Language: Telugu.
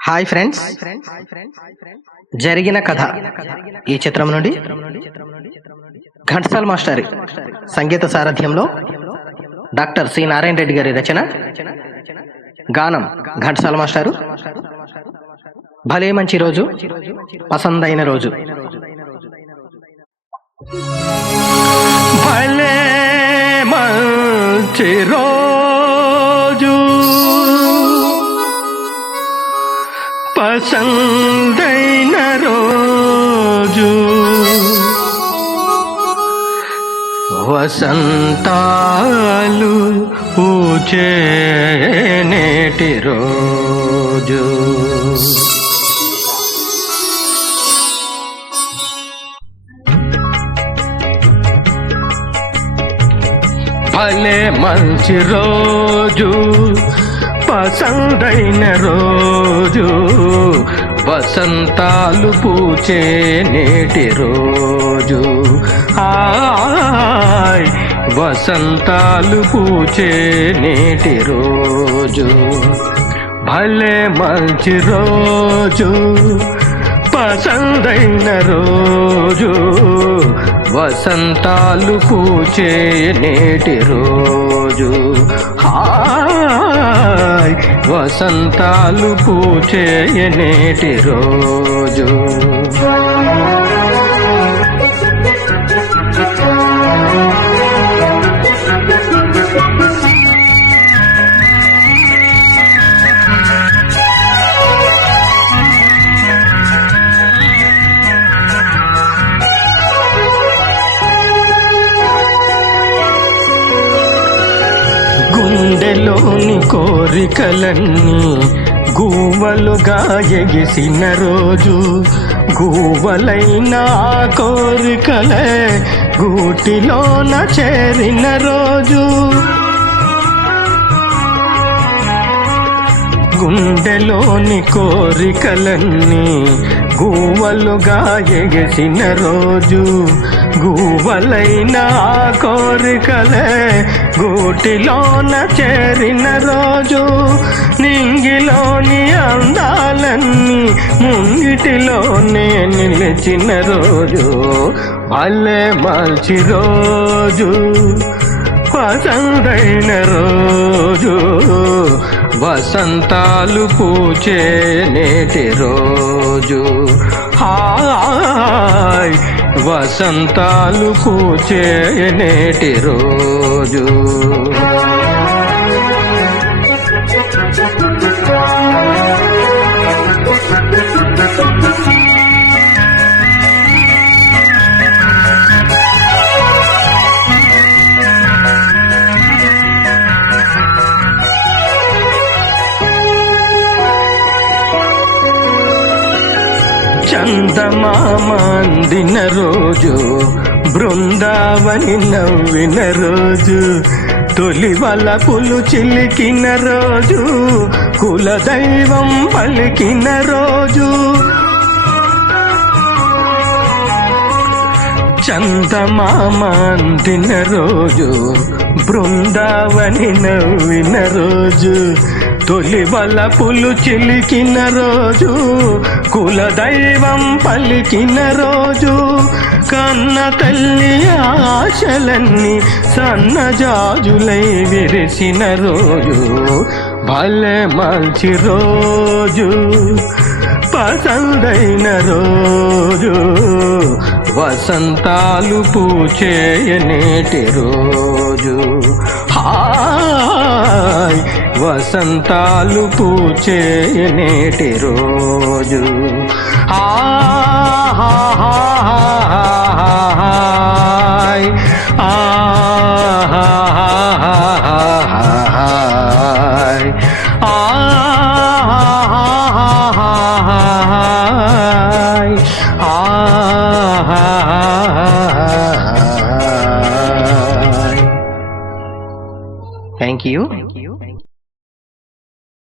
హాయ్ ఫ్రెండ్స్, జరిగిన కథ ఈ చిత్రం నుండి ఘంటసాల మాస్టర్ సంగీత సారథ్యంలో డాక్టర్ సి నారాయణ రెడ్డి గారి రచన, గానం ఘంటసాల మాస్టారు. భలే మంచి రోజు, పసందైన రోజు. భలే మంచి రోజు, పసందైన రోజు, వసంతాలు పూచే నేటి రోజు. భలే మంచి రోజు, పసందైన రోజు, వసంతాలు పూచే నేటి రోజు. హాయ్, వసంతాలు పూచే నేటి రోజు. భలే మంచి రోజు, పసందైన రోజు, వసంతాలు పూచే నేటి రోజు. హాయ్, వసంతాలు పూచే నేటి రోజు. గుండెలోని కోరికలన్నీ గువ్వలుగా ఎగిసిన రోజు, గువ్వలైన కోరికలే గూటిలోన చేరిన రోజు. గుండెలోని కోరికలన్నీ గువ్వలుగా ఎగిసిన రోజు, గువ్వలైన కోరికలే గూటిలోన చేరిన రోజు. నింగిలోని అందాలన్నీ ముంగిటిలోనే నిలిచిన రోజు. భలే మంచి రోజు, పసందైన రోజు, వసంతాలు పూచే నేటి రోజు. హాయ్, వసంతాలు పూచే నేటి రోజు. చందమామ అందిన రోజు, బృందావని నవ్విన రోజు, తొలి వలపులు చిలికిన రోజు, కులదైవం పలికిన రోజు. చందమామ అందిన రోజు, బృందావని నవ్విన రోజు, తొలి వలపులు చిలికిన రోజు, కులదైవం పలికిన రోజు. కన్న తల్లి ఆశలన్నీ సన్నజాజులై విరిసిన రోజు. భలే మంచి రోజు, పసందైన రోజు, వసంతాలు పూచే నేటి రోజు. హాయ్, వసంతాలు పూచే నేటి రోజు. Hi, thank you.